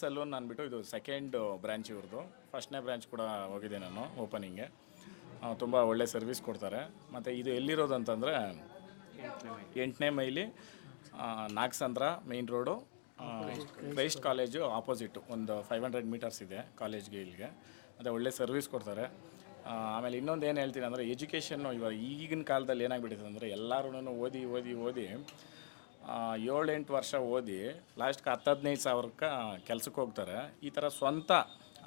Salon ಅಂದ್ಬಿಟ್ಟು ಇದು second branch ಇವ್ರದ್ದು ಫಸ್ಟ್ನೇ ಬ್ರ್ಯಾಂಚ್ ಕೂಡ ಹೋಗಿದ್ದೆ ನಾನು ಓಪನಿಂಗ್ಗೆ ತುಂಬ ಒಳ್ಳೆ ಸರ್ವಿಸ್ ಕೊಡ್ತಾರೆ. ಮತ್ತು ಇದು ಎಲ್ಲಿರೋದು ಅಂತಂದರೆ ಎಂಟನೇ mile Nagasandra main road Christ college opposite ಒಂದು ಫೈವ್ ಹಂಡ್ರೆಡ್ ಮೀಟರ್ಸ್ ಇದೆ ಕಾಲೇಜ್ಗೆ ಇಲ್ಲಿಗೆ. ಮತ್ತು ಒಳ್ಳೆ ಸರ್ವಿಸ್ ಕೊಡ್ತಾರೆ. ಆಮೇಲೆ ಇನ್ನೊಂದು ಏನು ಹೇಳ್ತೀನಿ ಅಂದರೆ ಎಜುಕೇಷನ್ನು ಇವಾಗ ಈಗಿನ ಕಾಲದಲ್ಲಿ ಏನಾಗ್ಬಿಟ್ಟಿದೆ ಅಂದರೆ ಎಲ್ಲರೂ ಓದಿ ಓದಿ ಓದಿ ಏಳು ಎಂಟು ವರ್ಷ ಓದಿ ಲಾಸ್ಟ್ಗೆ ಹತ್ತು ಹದಿನೈದು ಸಾವಿರಕ್ಕೆ ಕೆಲ್ಸಕ್ಕೆ ಹೋಗ್ತಾರೆ. ಈ ಥರ ಸ್ವಂತ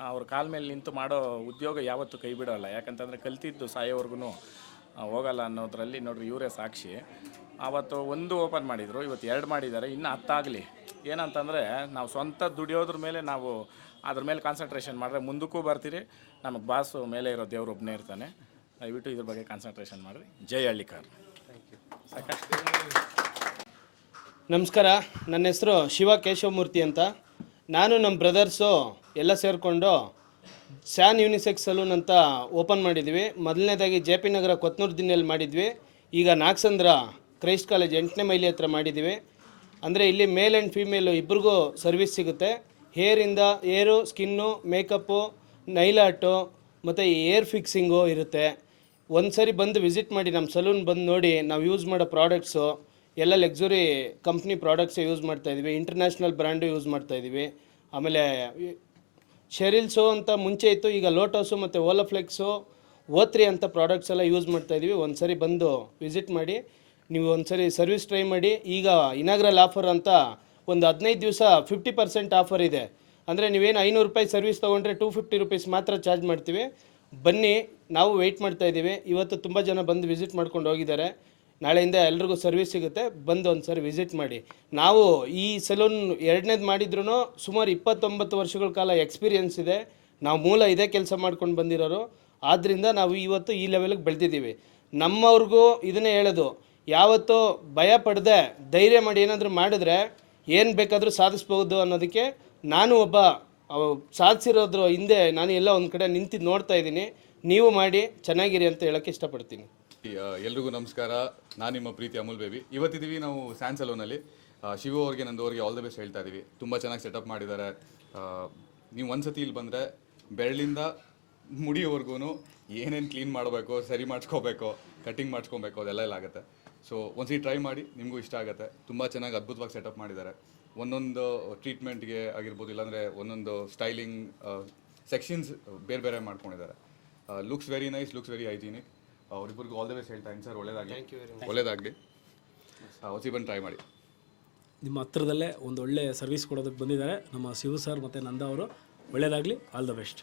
ಅವ್ರ ಕಾಲ ಮೇಲೆ ನಿಂತು ಮಾಡೋ ಉದ್ಯೋಗ ಯಾವತ್ತೂ ಕೈ ಬಿಡೋಲ್ಲ. ಯಾಕಂತಂದರೆ ಕಲ್ತಿದ್ದು ಸಾಯೋವರೆಗೂ ಹೋಗಲ್ಲ ಅನ್ನೋದ್ರಲ್ಲಿ ನೋಡ್ರಿ ಇವರೇ ಸಾಕ್ಷಿ. ಆವತ್ತು ಒಂದು ಓಪನ್ ಮಾಡಿದರು ಇವತ್ತು ಎರಡು ಮಾಡಿದ್ದಾರೆ ಇನ್ನು ಹತ್ತಾಗಲಿ. ಏನಂತಂದರೆ ನಾವು ಸ್ವಂತ ದುಡಿಯೋದ್ರ ಮೇಲೆ ನಾವು ಅದ್ರ ಮೇಲೆ ಕಾನ್ಸಂಟ್ರೇಷನ್ ಮಾಡಿದ್ರೆ ಮುಂದಕ್ಕೂ ಬರ್ತೀರಿ ನಮಗೆ ಬಾಸು ಮೇಲೆ ಇರೋ ದೇವ್ರು ಒಬ್ಬನೇ ಇರ್ತಾನೆ. ದಯವಿಟ್ಟು ಇದ್ರ ಬಗ್ಗೆ ಕಾನ್ಸಂಟ್ರೇಷನ್ ಮಾಡಿರಿ. ಜೈ ಹಳ್ಳಿಕಾರ್. ಸಾಕಾ ನಮಸ್ಕಾರ. ನನ್ನ ಹೆಸರು ಶಿವ ಕೇಶವಮೂರ್ತಿ ಅಂತ. ನಾನು ನಮ್ಮ ಬ್ರದರ್ಸು ಎಲ್ಲ ಸೇರಿಕೊಂಡು ಸ್ಯಾನ್ ಯೂನಿಸೆಕ್ಸ್ ಸಲೂನ್ ಅಂತ ಓಪನ್ ಮಾಡಿದ್ವಿ. ಮೊದಲನೇದಾಗಿ ಜೆ ಪಿ ನಗರ ಕೊತ್ನೂರು ದಿನಲ್ಲಿ ಮಾಡಿದ್ವಿ. ಈಗ ನಾಗಸಂದ್ರ ಕ್ರೈಸ್ಟ್ ಕಾಲೇಜ್ ಎಂಟನೇ ಮೈಲಿ ಹತ್ರ ಮಾಡಿದ್ವಿ. ಅಂದರೆ ಇಲ್ಲಿ ಮೇಲ್ ಆ್ಯಂಡ್ ಫೀಮೇಲು ಇಬ್ರಿಗೂ ಸರ್ವಿಸ್ ಸಿಗುತ್ತೆ. ಹೇರಿಂದ ಏರು ಸ್ಕಿನ್ನು, ಮೇಕಪ್ಪು ನೈಲಾಟು ಮತ್ತು ಏರ್ ಫಿಕ್ಸಿಂಗು ಇರುತ್ತೆ. ಒಂದು ಸರಿ ಬಂದು ವಿಸಿಟ್ ಮಾಡಿ ನಮ್ಮ ಸಲೂನ್ ಬಂದು ನೋಡಿ ನಾವು ಯೂಸ್ ಮಾಡೋ ಪ್ರಾಡಕ್ಟ್ಸು. ಎಲ್ಲ ಲಕ್ಸುರಿ ಕಂಪ್ನಿ ಪ್ರಾಡಕ್ಟ್ಸೇ ಯೂಸ್ ಮಾಡ್ತಾ ಇದ್ದೀವಿ ಇಂಟರ್ನ್ಯಾಷನಲ್ ಬ್ರ್ಯಾಂಡು ಯೂಸ್ ಮಾಡ್ತಾ ಇದ್ದೀವಿ ಆಮೇಲೆ ಶೆರಿಲ್ಸು ಅಂತ ಮುಂಚೆ ಇತ್ತು. ಈಗ ಲೋಟಸು ಮತ್ತು ಓಲಫ್ಲೆಕ್ಸು ಓತ್ರಿ ಅಂತ ಪ್ರಾಡಕ್ಟ್ಸ್ ಎಲ್ಲ ಯೂಸ್ ಮಾಡ್ತಾ ಇದ್ದೀವಿ ಒಂದು ಸರಿ ಬಂದು ವಿಸಿಟ್ ಮಾಡಿ, ನೀವು ಒಂದು ಸರಿ ಸರ್ವಿಸ್ ಟ್ರೈ ಮಾಡಿ, ಈಗ ಇನಾಗ್ರಲ್ ಆಫರ್ ಅಂತ ಒಂದು ಹದಿನೈದು ದಿವಸ ಫಿಫ್ಟಿ ಪರ್ಸೆಂಟ್ ಆಫರ್ ಇದೆ. ಅಂದರೆ ನೀವೇನು ಐನೂರು ರೂಪಾಯಿ ಸರ್ವಿಸ್ ತೊಗೊಂಡ್ರೆ ಟೂ ಫಿಫ್ಟಿ ರುಪೀಸ್ ಮಾತ್ರ ಚಾರ್ಜ್ ಮಾಡ್ತೀವಿ. ಬನ್ನಿ, ನಾವು ವೆಯ್ಟ್ ಮಾಡ್ತಾ ಇದ್ದೀವಿ ಇವತ್ತು ತುಂಬ ಜನ ಬಂದು ವಿಸಿಟ್ ಮಾಡ್ಕೊಂಡು ಹೋಗಿದ್ದಾರೆ. ನಾಳೆಯಿಂದ ಎಲ್ರಿಗೂ ಸರ್ವಿಸ್ ಸಿಗುತ್ತೆ. ಬಂದು ಒಂದು ಸರಿ ವಿಸಿಟ್ ಮಾಡಿ. ನಾವು ಈ ಸಲೂನ್ ಎರಡನೇದು ಮಾಡಿದ್ರು ಸುಮಾರು ಇಪ್ಪತ್ತೊಂಬತ್ತು ವರ್ಷಗಳ ಕಾಲ ಎಕ್ಸ್ಪೀರಿಯನ್ಸ್ ಇದೆ. ನಾವು ಮೂಲ ಇದೇ ಕೆಲಸ ಮಾಡ್ಕೊಂಡು ಬಂದಿರೋರು. ಆದ್ದರಿಂದ ನಾವು ಇವತ್ತು ಈ ಲೆವೆಲ್ಗೆ ಬೆಳೆದಿದ್ದೀವಿ. ನಮ್ಮವ್ರಿಗೂ ಇದನ್ನೇ ಹೇಳೋದು. ಯಾವತ್ತೂ ಭಯ ಪಡದೆ ಧೈರ್ಯ ಮಾಡಿ ಏನಾದರೂ ಮಾಡಿದ್ರೆ ಏನು ಬೇಕಾದರೂ ಸಾಧಿಸ್ಬೋದು ಅನ್ನೋದಕ್ಕೆ ನಾನು ಒಬ್ಬ ಸಾಧಿಸಿರೋದ್ರ ಹಿಂದೆ ನಾನು ಎಲ್ಲ ಒಂದು ಕಡೆ ನಿಂತಿದ್ದು ನೋಡ್ತಾ ಇದ್ದೀನಿ. ನೀವು ಮಾಡಿ, ಚೆನ್ನಾಗಿರಿ ಅಂತ ಹೇಳೋಕ್ಕೆ ಇಷ್ಟಪಡ್ತೀನಿ. ಎಲ್ರಿಗೂ ನಮಸ್ಕಾರ. ನಾನು ನಿಮ್ಮ ಪ್ರೀತಿ ಅಮೂಲ್ ಬೇಬಿ. ಇವತ್ತಿದ್ದೀವಿ ನಾವು ಸ್ಯಾನ್ ಸಲೋನಲ್ಲಿ. ಶಿವ ಅವ್ರಿಗೆ, ನಂದು ಅವ್ರಿಗೆ ಆಲ್ ದ ಬೆಸ್ಟ್ ಹೇಳ್ತಾ ಇದ್ದೀವಿ ತುಂಬ ಚೆನ್ನಾಗಿ ಸೆಟಪ್ ಮಾಡಿದ್ದಾರೆ. ನೀವು ಒಂದ್ಸತಿ ಇಲ್ಲಿ ಬಂದರೆ ಬೆರಳಿಂದ ಮುಡಿಯೋವರೆಗೂ ಏನೇನು ಕ್ಲೀನ್ ಮಾಡಬೇಕು, ಸರಿ ಮಾಡಿಸ್ಕೋಬೇಕು ಕಟಿಂಗ್ ಮಾಡಿಸ್ಕೊಬೇಕು, ಅದೆಲ್ಲ ಎಲ್ಲ ಆಗುತ್ತೆ. ಸೊ ಒಂದ್ಸತಿ ಟ್ರೈ ಮಾಡಿ, ನಿಮಗೂ ಇಷ್ಟ ಆಗುತ್ತೆ. ತುಂಬ ಚೆನ್ನಾಗಿ ಅದ್ಭುತವಾಗಿ ಸೆಟಪ್ ಮಾಡಿದ್ದಾರೆ. ಒಂದೊಂದು ಟ್ರೀಟ್ಮೆಂಟ್ಗೆ ಆಗಿರ್ಬೋದು, ಇಲ್ಲಾಂದರೆ ಒಂದೊಂದು ಸ್ಟೈಲಿಂಗ್ ಸೆಕ್ಷನ್ಸ್ ಬೇರೆ ಬೇರೆ ಮಾಡ್ಕೊಂಡಿದ್ದಾರೆ. Looks very nice looks very hygienic ಅವರಿಬ್ಬರಿಗೂ ಆಲ್ ದ ಬೆಸ್ಟ್ ಹೇಳ್ತಾ ಇದ್ದೀನಿ ಸರ್ ಒಳ್ಳೇದಾಗಲಿ. ಒಳ್ಳೇದಾಗಲಿ. ಹೊಸಿ ಬಂದು ಟ್ರೈ ಮಾಡಿ. ನಿಮ್ಮ ಹತ್ರದಲ್ಲೇ ಒಂದು ಒಳ್ಳೆ ಸರ್ವಿಸ್ ಕೊಡೋದಕ್ಕೆ ಬಂದಿದ್ದಾರೆ. ನಮ್ಮ ಶಿವು ಸರ್ ಮತ್ತು ನಂದ ಅವರು ಒಳ್ಳೆಯದಾಗಲಿ ಆಲ್ ದ ಬೆಸ್ಟ್